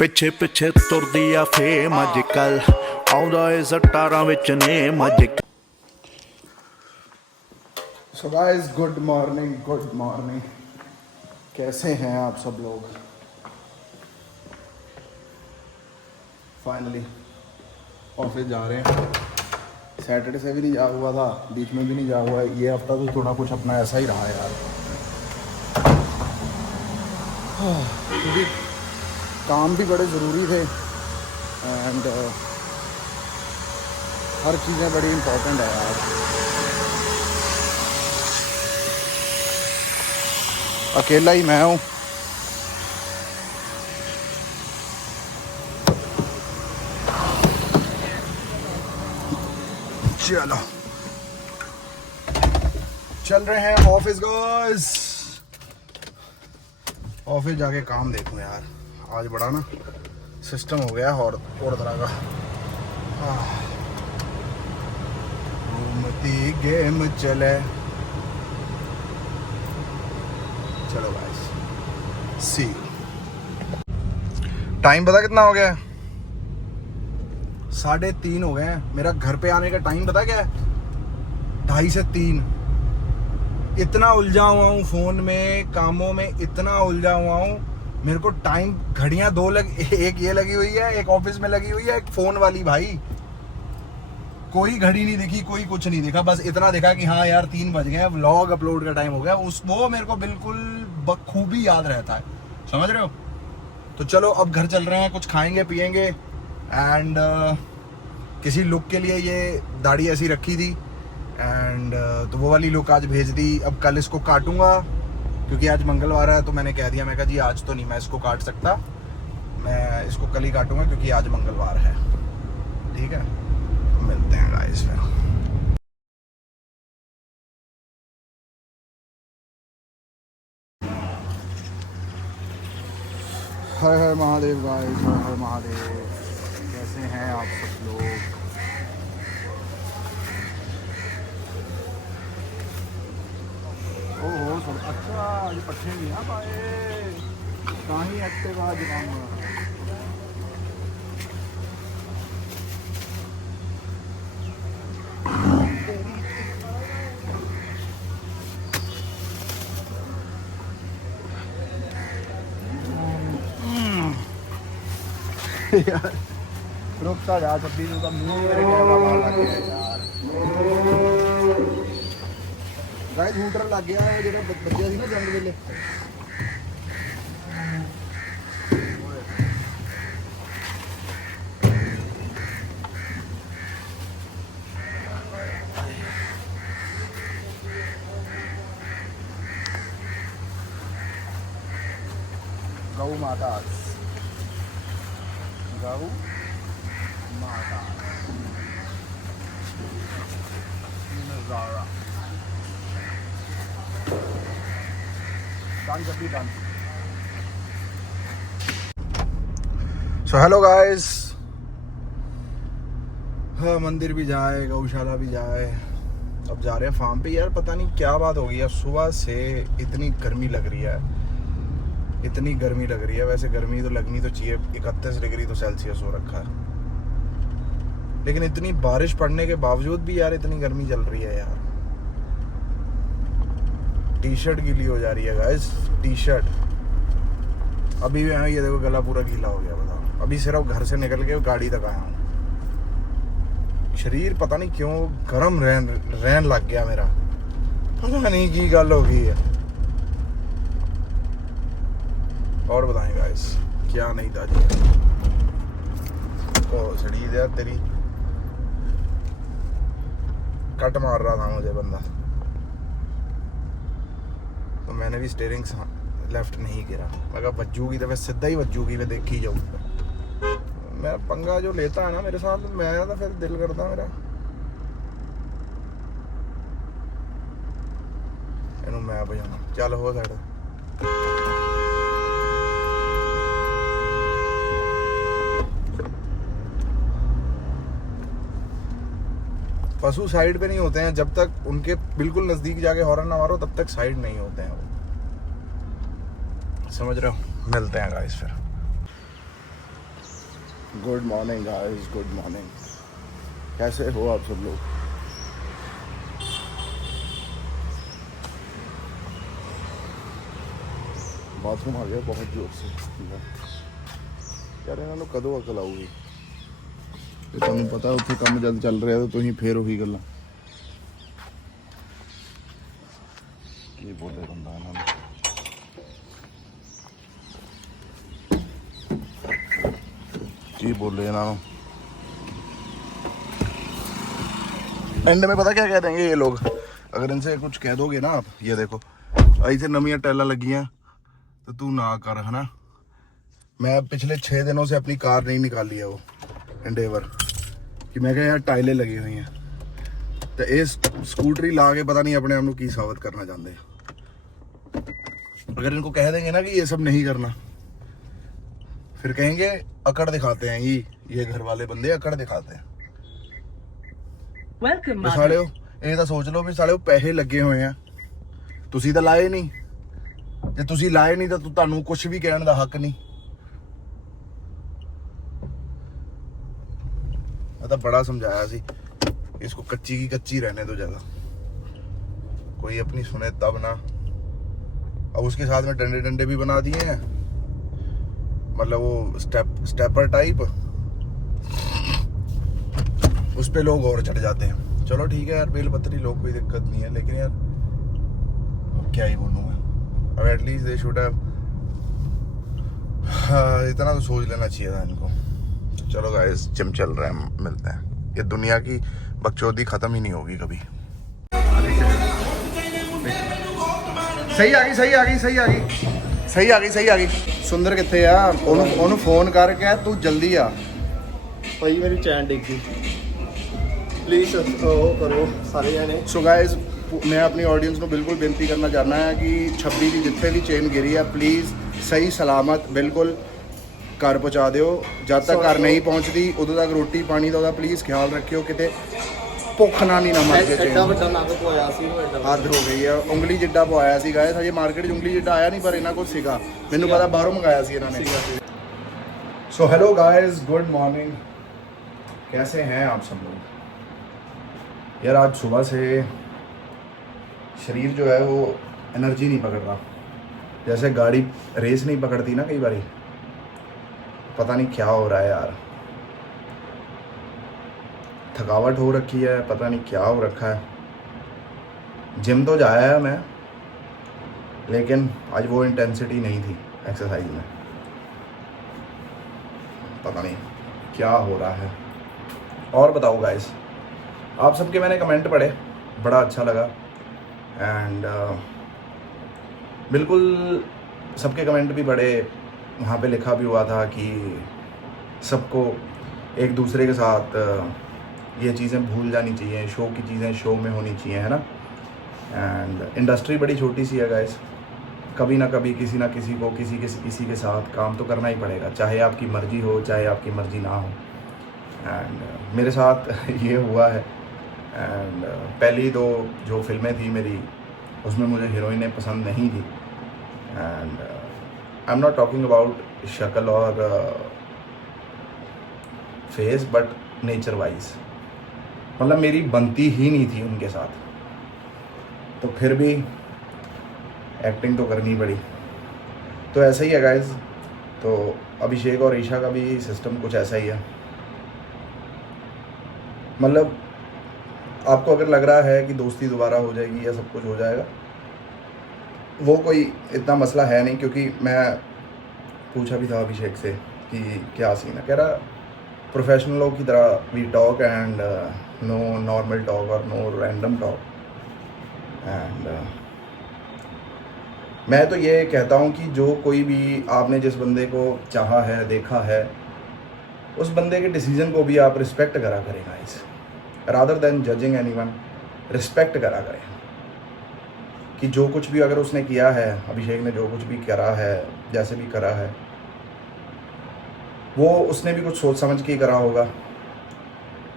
ਪਿੱਛੇ ਪਿੱਛੇ ਤੁਰਦੀ ਆ ਫੇਮ ਅੱਜ ਕੱਲ ਆਉਂਦਾ ਏ ਸਟਾਰਾਂ ਵਿੱਚ ਨੇਮ ਅੱਜ सो गाइस गुड मॉर्निंग कैसे हैं आप सब लोग। फाइनली ऑफिस जा रहे हैं। सैटरडे से भी नहीं जा हुआ था, बीच में भी नहीं जा हुआ है। ये हफ्ता तो थोड़ा कुछ अपना ऐसा ही रहा यार, क्योंकि काम भी बड़े ज़रूरी थे एंड हर चीज़ें बड़ी इम्पोर्टेंट है यार। अकेला ही मैं हूँ। चलो चल रहे हैं ऑफिस गाइस। ऑफिस जाके काम देखूं यार, आज बड़ा ना सिस्टम हो गया और तरह का। घूमती गेम चले, चलो गाइस सी। टाइम पता कितना हो गया है? 3:30 हो गए हैं। मेरा घर पे आने का टाइम पता क्या है? 2:30 से 3। इतना उलझा हुआ हूँ फोन में, कामों में इतना उलझा हुआ हूँ। मेरे को टाइम घड़ियां एक ये लगी हुई है, एक ऑफिस में लगी हुई है, एक फोन वाली। भाई कोई घड़ी नहीं दिखी, कोई कुछ नहीं दिखा, बस इतना देखा कि हाँ यार 3 बज गए, व्लॉग अपलोड का टाइम हो गया। वो मेरे को बिल्कुल बखूबी याद रहता है, समझ रहे हो। तो चलो अब घर चल रहे हैं, कुछ खाएंगे पिएंगे एंड किसी लुक के लिए ये दाढ़ी ऐसी रखी थी एंड तो वो वाली लुक आज भेज दी। अब कल इसको काटूंगा क्योंकि आज मंगलवार है, तो मैंने कह दिया, मैं कहा जी आज तो नहीं मैं इसको काट सकता, मैं इसको कल ही काटूंगा क्योंकि आज मंगलवार है। ठीक है, मिलते हैं गाइस फिर। हर हर महादेव गाइस, हर हर महादेव। कैसे हैं आप सब लोग? ओहो सब अच्छा, ये पट्टे नहीं आ पाए कहीं हफ्ते बाद दिखाऊंगा। यार रुकता जा, सब भी तो मुंह मेरे कैमरा बाहर लग गया यार। गाइस हूटर लग गया है जो बच्चे थी ना जंग वेले। गौ माता नजारा डन। सो हेलो गाइस, हाँ मंदिर भी जाए, गौशाला भी जाए, अब जा रहे हैं फार्म पे। यार पता नहीं क्या बात हो गई है, सुबह से इतनी गर्मी लग रही है, इतनी गर्मी लग रही है। वैसे गर्मी तो लगनी तो चाहिए, 31 डिग्री तो सेल्सियस हो रखा है, लेकिन इतनी बारिश पड़ने के बावजूद भी यार इतनी गर्मी चल रही है यार। टी शर्ट गीली हो जा रही है गाइस, टी शर्ट। अभी भी ये देखो गला पूरा गीला हो गया, बताओ। अभी सिर्फ घर से निकल के गाड़ी तक आया हूँ। शरीर पता नहीं क्यों गर्म रहन लग गया मेरा, पता नहीं की गल हो गई है। और बताएं गाइस क्या नहीं ताजी तो सड़ी दे तेरी। कट मार रहा था मुझे बंदा, तो मैंने भी स्टीयरिंग लेफ्ट नहीं गिरा, मगर बज्जूगी तो फिर सीधा ही बज्जूगी, मैं देखी जाऊँ। मैं पंगा जो लेता है ना मेरे साथ, मैं तो फिर दिल करता मेरा इनू मैं बजाना। चल हो साइड। पशु साइड पे नहीं होते हैं, जब तक उनके बिल्कुल नजदीक जाके हॉर्न ना मारो तब तक साइड नहीं होते हैं वो, समझ रहे हो। मिलते हैं गाइस फिर। Good morning guys, good morning. कैसे हो आप सब लोग? बाथरूम आ गया बहुत जोर से यार, ਇਹਨਾਂ ਨੂੰ ਕਦੋਂ ਅਕਲ ਆਊਗੀ? ਤੇ ਤੁਹਾਨੂੰ ਪਤਾ ਉੱਥੇ ਕੰਮ ਜਦ ਚੱਲ ਰਿਹਾ ਤਾਂ ਤੁਸੀਂ ਫੇਰ ਉਹੀ ਗੱਲਾਂ ਕੀ ਬੋਲੇ ਬੰਦਾ ਇਹਨਾਂ ਨੂੰ। ਕੀ ਬੋਲੇ ਇਹਨਾਂ ਨੂੰ? एंड में पता क्या कह देंगे ये लोग, अगर इनसे कुछ कह दोगे ना आप, ये देखो ऐसे नवियां टैला लगी हैं तो तू ना कर, है ना। मैं पिछले 6 दिनों से अपनी कार नहीं निकाली है वो एंडेवर कि मैं क्या यार टाइलें लगी हुई हैं, तो ये स्कूटरी ला के पता नहीं अपने आप को की साबित करना चाहते हैं। अगर इनको कह देंगे ना कि ये सब नहीं करना, फिर कहेंगे अकड़ दिखाते हैं, ये घर वाले बंदे अकड़ दिखाते हैं। Welcome, ਸਾਲਿਓ ਇਹ ਤਾਂ ਸੋਚ ਲਓ ਵੀ ਸਾਲਿਓ ਪੈਸੇ ਲੱਗੇ ਹੋਏ ਆ, ਤੁਸੀਂ ਤਾਂ ਲਾਏ ਨਹੀਂ। ਜੇ ਤੁਸੀਂ ਲਾਏ ਨਹੀਂ ਤਾਂ ਤੁਹਾਨੂੰ ਕੁਝ ਵੀ ਕਹਿਣ ਦਾ ਹੱਕ ਨਹੀਂ। ਮੈਂ ਤਾਂ ਬੜਾ ਸਮਝਾਇਆ ਸੀ इसको कच्ची की कच्ची रहने दो जगह, कोई अपनी सुने तब ना। अब उसके साथ में डंडे डंडे भी बना दिए हैं, मतलब वो स्टेपर टाइप, उस पे लोग और चढ़ जाते हैं। चलो ठीक है यार, बेलपत्री लोग, कोई दिक्कत नहीं है, लेकिन यार अब क्या ही बोलूँ मैं। अब एटलीस्ट दे शुड हैव, इतना तो सोच लेना चाहिए था इनको। चलो गाइस, जिम चल रहे हैं, मिलते हैं। ये दुनिया की बकचोदी खत्म ही नहीं होगी कभी। सही आ गई, सही आ गई, सही आ गई, सही आ गई, सही आ गई। सुंदर कितने आ? ਉਹਨੂੰ ਫੋਨ ਕਰਕੇ ਤੂੰ ਜਲਦੀ ਆ। ਭਾਈ ਮੇਰੀ ਚੈਨ ਡਿੱਗ ਗਈ, ਪਲੀਜ਼ ਉਹ ਕਰੋ ਸਾਰੇ ਜਣੇ। ਸੋ ਗਾਇਜ਼, ਮੈਂ ਆਪਣੀ ਆਡੀਅנס ਨੂੰ ਬਿਲਕੁਲ ਬੇਨਤੀ ਕਰਨਾ ਚਾਹੁੰਦਾ ਹਾਂ ਕਿ 26 ਦੀ ਜਿੱਥੇ ਵੀ ਚੇਨ ਗਿਰੀ ਹੈ, ਪਲੀਜ਼ ਸਹੀ ਸਲਾਮਤ ਬਿਲਕੁਲ ਘਰ ਪਹੁੰਚਾ ਦਿਓ। ਜਦ ਤੱਕ ਘਰ ਨਹੀਂ ਪਹੁੰਚਦੀ ਉਦੋਂ ਤੱਕ ਰੋਟੀ ਪਾਣੀ ਦਾ ਉਹਦਾ ਪਲੀਜ਼ ਖਿਆਲ ਰੱਖਿਓ, ਕਿਤੇ ਭੁੱਖ ਨਾ ਨਹੀਂ ਨਾ ਮਰ ਜੇ। ਐਡਾ ਵੱਡਾ ਨੱਕ ਪਵਾਇਆ ਸੀ ਉਹ, ਐਡਾ ਹੱਦ ਹੋ ਗਈ ਆ। ਉਂਗਲੀ ਜਿੱਡਾ ਪਵਾਇਆ ਸੀ ਗਾਇਜ਼, ਹਜੇ ਮਾਰਕੀਟ 'ਚ ਉਂਗਲੀ ਜਿੱਡਾ ਆਇਆ ਨਹੀਂ, ਪਰ ਇਹਨਾਂ ਕੋਲ ਸੀਗਾ। ਮੈਨੂੰ ਪਤਾ ਬਾਹਰੋਂ ਮੰਗਾਇਆ ਸੀ ਇਹਨਾਂ ਨੇ। So hello guys, good morning. कैसे हैं आप सब लोग? यार आज सुबह से शरीर जो है वो एनर्जी नहीं पकड़ रहा, जैसे गाड़ी रेस नहीं पकड़ती ना कई बारी। पता नहीं क्या हो रहा है यार, थकावट हो रखी है, पता नहीं क्या हो रखा है। जिम तो जाया है मैं, लेकिन आज वो इंटेंसिटी नहीं थी एक्सरसाइज में। पता नहीं क्या हो रहा है। और बताओ गाइस, आप सबके मैंने कमेंट पढ़े, बड़ा अच्छा लगा। एंड बिल्कुल सबके कमेंट भी पढ़े, वहाँ पे लिखा भी हुआ था कि सबको एक दूसरे के साथ ये चीज़ें भूल जानी चाहिए, शो की चीज़ें शो में होनी चाहिए, है ना। एंड इंडस्ट्री बड़ी छोटी सी है गाइस, कभी ना कभी किसी ना किसी को किसी के साथ काम तो करना ही पड़ेगा, चाहे आपकी मर्ज़ी हो चाहे आपकी मर्ज़ी ना हो। एंड मेरे साथ ये हुआ है। एंड पहली दो जो फिल्में थी मेरी, उसमें मुझे हीरोइनें पसंद नहीं थी। And I am not talking about शक्ल और फेस, बट नेचर वाइज, मतलब मेरी बनती ही नहीं थी उनके साथ। तो फिर भी एक्टिंग तो करनी पड़ी। तो ऐसा ही है गाइस। तो अभिषेक और ईशा का भी सिस्टम कुछ ऐसा ही है। मतलब आपको अगर लग रहा है कि दोस्ती दोबारा हो जाएगी या सब कुछ हो जाएगा, वो कोई इतना मसला है नहीं। क्योंकि मैं पूछा भी था अभिषेक से कि क्या सीन है, कह रहा प्रोफेशनलों की तरह we talk and no normal talk और नो रैंडम टॉक। एंड मैं तो ये कहता हूँ कि जो कोई भी आपने जिस बंदे को चाहा है, देखा है, उस बंदे के डिसीजन को भी आप रिस्पेक्ट करा करें guys, rather than judging anyone. Respect करा करें कि जो कुछ भी अगर उसने किया है, अभिषेक ने जो कुछ भी करा है, जैसे भी करा है, वो उसने भी कुछ सोच समझ के ही करा होगा।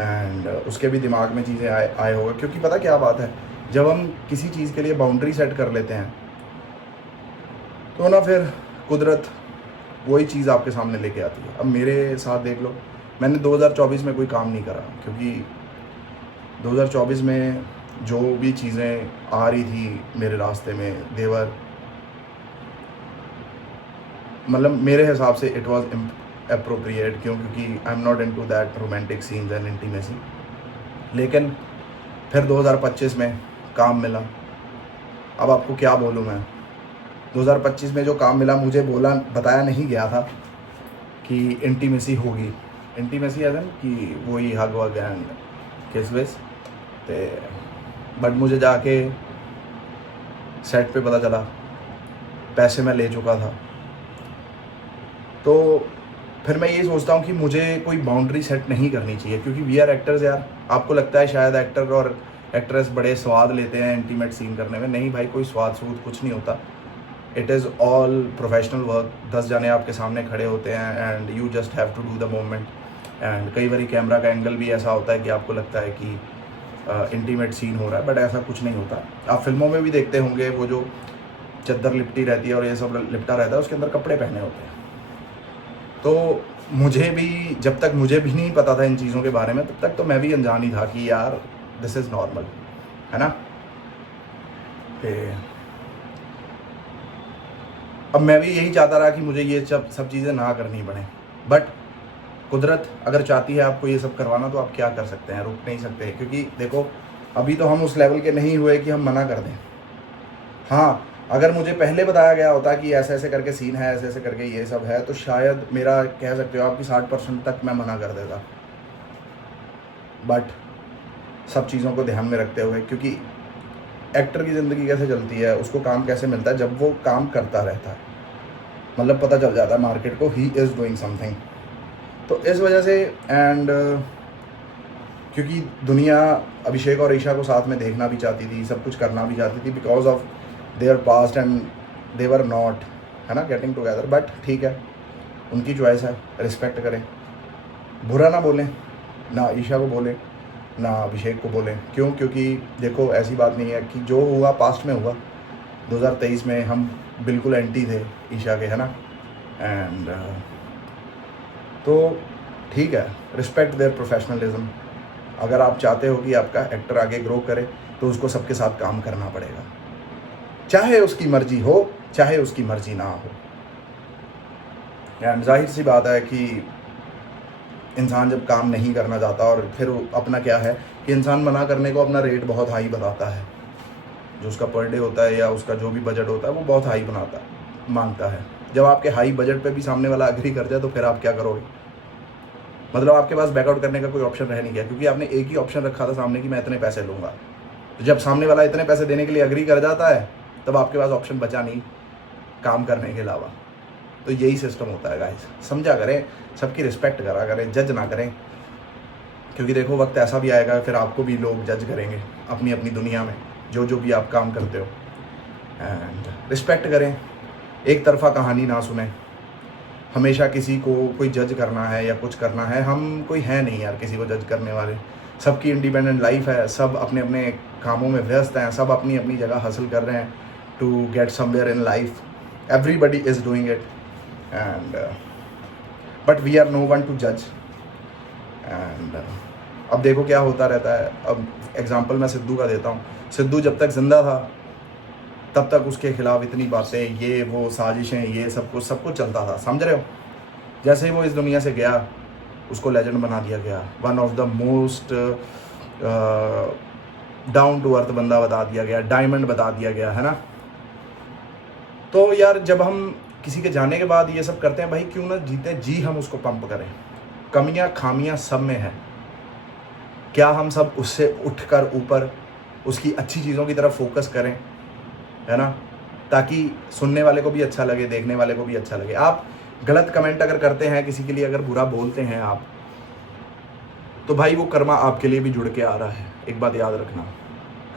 एंड उसके भी दिमाग में चीज़ें आए होगा। क्योंकि पता क्या बात है, जब हम किसी चीज़ के लिए बाउंड्री सेट कर लेते हैं तो ना फिर कुदरत वही चीज़ आपके सामने लेके आती है। अब मेरे साथ देख लो, मैंने 2024 में कोई काम नहीं करा, क्योंकि 2024 में जो भी चीज़ें आ रही थी मेरे रास्ते में, देवर मतलब मेरे हिसाब से इट वाज अप्रोप्रिएट, क्योंकि I am not into that romantic scenes and intimacy. लेकिन फिर 2025 में काम मिला। अब आपको क्या बोलूँ मैं, 2025 में जो काम मिला, मुझे बताया नहीं गया था कि इंटीमेसी होगी। इंटीमेसी एज एन कि वही हग वग एंड किस विस, बट मुझे जाके सेट पे पता चला, पैसे मैं ले चुका था। तो फिर मैं ये सोचता हूँ कि मुझे कोई बाउंड्री सेट नहीं करनी चाहिए, क्योंकि वी आर एक्टर्स यार। आपको लगता है शायद एक्टर और एक्ट्रेस बड़े स्वाद लेते हैं इंटीमेट सीन करने में, नहीं भाई, कोई स्वाद सूद कुछ नहीं होता। It is all professional work. 10 जने आपके सामने खड़े होते हैं and you just have to do the moment. एंड कई बार कैमरा का एंगल भी ऐसा होता है कि आपको लगता है कि इंटीमेट सीन हो रहा है, बट ऐसा कुछ नहीं होता। आप फिल्मों में भी देखते होंगे, वो जो चद्दर लिपटी रहती है और ये सब लिपटा रहता है, उसके अंदर कपड़े पहने होते हैं। तो मुझे भी, जब तक मुझे भी नहीं पता था इन चीज़ों के बारे में, तब तक तो मैं भी अनजान ही था कि यार दिस इज़ नॉर्मल, है ना। अब मैं भी यही चाहता रहा कि मुझे ये सब चीज़ें ना करनी पड़े, बट कुदरत अगर चाहती है आपको ये सब करवाना, तो आप क्या कर सकते हैं, रोक नहीं सकते। क्योंकि देखो, अभी तो हम उस लेवल के नहीं हुए कि हम मना कर दें। हाँ, अगर मुझे पहले बताया गया होता कि ऐसे ऐसे करके सीन है, ऐसे ऐसे करके ये सब है, तो शायद मेरा, कह सकते हो आप कि 60% तक मैं मना कर देता। बट सब चीज़ों को ध्यान में रखते हुए, क्योंकि एक्टर की ज़िंदगी कैसे चलती है, उसको काम कैसे मिलता है, जब वो काम करता रहता है, मतलब पता चल जाता है मार्केट को, ही इज़ डूइंग समथिंग। तो इस वजह से, एंड क्योंकि दुनिया अभिषेक और ईशा को साथ में देखना भी चाहती थी, सब कुछ करना भी चाहती थी, because of their past and they were not, है ना, गेटिंग टुगेदर। बट ठीक है, उनकी चॉइस है, रिस्पेक्ट करें, बुरा ना बोलें, ना ईशा को बोलें ना अभिषेक को बोलें। क्यों? क्योंकि देखो, ऐसी बात नहीं है कि जो हुआ पास्ट में हुआ। 2023 में हम बिल्कुल एंटी थे ईशा के, है ना, एंड तो ठीक है, रिस्पेक्ट देयर प्रोफेशनलिज्म। अगर आप चाहते हो कि आपका एक्टर आगे ग्रो करे, तो उसको सबके साथ काम करना पड़ेगा, चाहे उसकी मर्जी हो, चाहे उसकी मर्जी ना हो। एंड जाहिर सी बात है कि इंसान जब काम नहीं करना चाहता, और फिर अपना क्या है कि इंसान मना करने को अपना रेट बहुत हाई बताता है, जो उसका पर डे होता है या उसका जो भी बजट होता है, वो बहुत हाई मांगता है। जब आपके हाई बजट पे भी सामने वाला एग्री कर जाए, तो फिर आप क्या करोगे? मतलब आपके पास बैकआउट करने का कोई ऑप्शन रह नहीं गया, क्योंकि आपने एक ही ऑप्शन रखा था सामने कि मैं इतने पैसे लूँगा। तो जब सामने वाला इतने पैसे देने के लिए एग्री कर जाता है, तब आपके पास ऑप्शन बचा नहीं काम करने के अलावा। तो यही सिस्टम होता है गाइस, समझा करें, सबकी रिस्पेक्ट करा करें, जज ना करें, क्योंकि देखो वक्त ऐसा भी आएगा फिर आपको भी लोग जज करेंगे अपनी अपनी दुनिया में, जो भी आप काम करते हो। एंड रिस्पेक्ट करें, एक तरफा कहानी ना सुने। हमेशा किसी को कोई जज करना है या कुछ करना है, हम कोई है नहीं यार किसी को जज करने वाले। सबकी इंडिपेंडेंट लाइफ है, सब अपने अपने कामों में व्यस्त हैं, सब अपनी अपनी जगह हासिल कर रहे हैं to get somewhere in life. Everybody is doing it, and but we are no one to जज। एंड अब देखो क्या होता रहता है। अब एग्जांपल मैं सिद्धू का देता हूँ। सिद्धू जब तक जिंदा था, तब तक उसके खिलाफ इतनी बातें, ये वो साजिशें, ये सब कुछ चलता था, समझ रहे हो। जैसे ही वो इस दुनिया से गया, उसको लेजेंड बना दिया गया, one of the most down to earth बंदा बता दिया गया, डायमंड बता दिया गया, है ना। तो यार जब हम किसी के जाने के बाद ये सब करते हैं, भाई क्यों ना जीते जी हम उसको पंप करें। कमियां खामियां सब में हैं, क्या हम सब उससे उठकर ऊपर उसकी अच्छी चीज़ों की तरफ फोकस करें, है ना, ताकि सुनने वाले को भी अच्छा लगे, देखने वाले को भी अच्छा लगे। आप गलत कमेंट अगर करते हैं किसी के लिए, अगर बुरा बोलते हैं आप, तो भाई वो कर्मा आपके लिए भी जुड़ के आ रहा है। एक बात याद रखना,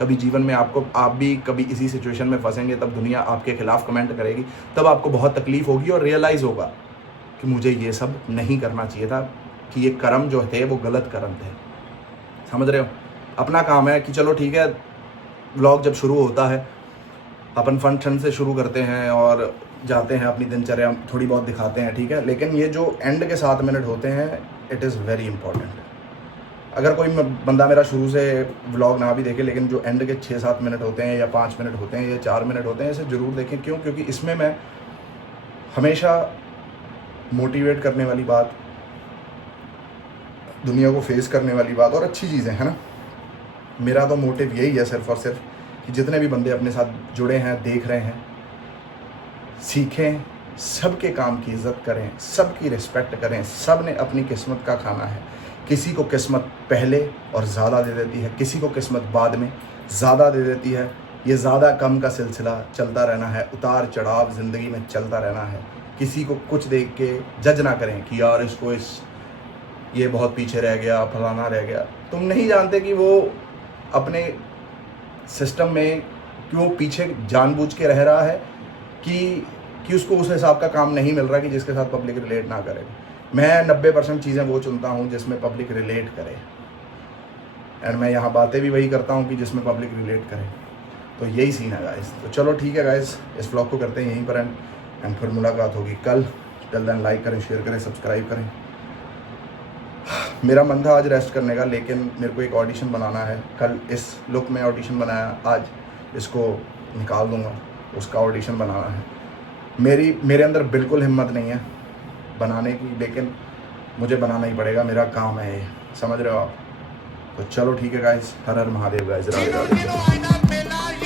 कभी जीवन में आप भी कभी इसी सिचुएशन में फंसेंगे, तब दुनिया आपके खिलाफ कमेंट करेगी, तब आपको बहुत तकलीफ होगी और रियलाइज़ होगा कि मुझे ये सब नहीं करना चाहिए था, कि ये कर्म जो थे वो गलत कर्म थे। समझ रहे हो। अपना काम है कि चलो ठीक है, व्लॉग जब शुरू होता है अपन फन से शुरू करते हैं और जाते हैं अपनी दिनचर्या थोड़ी बहुत दिखाते हैं, ठीक है, लेकिन ये जो एंड के 7 मिनट होते हैं इट इज़ वेरी इंपॉर्टेंट। अगर कोई बंदा मेरा शुरू से व्लॉग ना भी देखे, लेकिन जो एंड के 6-7 मिनट होते हैं या 5 मिनट होते हैं या 4 मिनट होते हैं, इसे ज़रूर देखें। क्यों? क्योंकि इसमें मैं हमेशा मोटिवेट करने वाली बात, दुनिया को फेस करने वाली बात और अच्छी चीज़ें हैं ना, मेरा तो मोटिव यही है सिर्फ और सिर्फ कि जितने भी बंदे अपने साथ जुड़े हैं, देख रहे हैं, सीखें, सबके काम की इज़्ज़त करें, सबकी रिस्पेक्ट करें। सब ने अपनी किस्मत का खाना है। किसी को किस्मत पहले और ज़्यादा दे देती है, किसी को किस्मत बाद में ज़्यादा दे देती है। ये ज़्यादा कम का सिलसिला चलता रहना है, उतार चढ़ाव ज़िंदगी में चलता रहना है। किसी को कुछ देख के जज ना करें कि यार इसको ये बहुत पीछे रह गया, फलाना रह गया। तुम नहीं जानते कि वो अपने सिस्टम में क्यों पीछे जानबूझ के रह रहा है कि उसको उस हिसाब का काम नहीं मिल रहा कि जिसके साथ पब्लिक रिलेट ना करे। मैं 90% चीज़ें वो चुनता हूँ जिसमें पब्लिक रिलेट करे, एंड मैं यहाँ बातें भी वही करता हूँ कि जिसमें पब्लिक रिलेट करे। तो यही सीन है गाइस। तो चलो ठीक है गाइस, इस व्लॉग को करते हैं यहीं पर एंड फिर मुलाकात होगी कल। टिल देन लाइक करें, शेयर करें, सब्सक्राइब करें। मेरा मन था आज रेस्ट करने का, लेकिन मेरे को एक ऑडिशन बनाना है। कल इस लुक में ऑडिशन बनाया, आज इसको निकाल दूंगा, उसका ऑडिशन बनाना है। मेरे अंदर बिल्कुल हिम्मत नहीं है बनाने की, लेकिन मुझे बनाना ही पड़ेगा, मेरा काम है ये, समझ रहे हो आप। तो चलो ठीक है गाइस, हर हर महादेव गाइस, राधे राधे।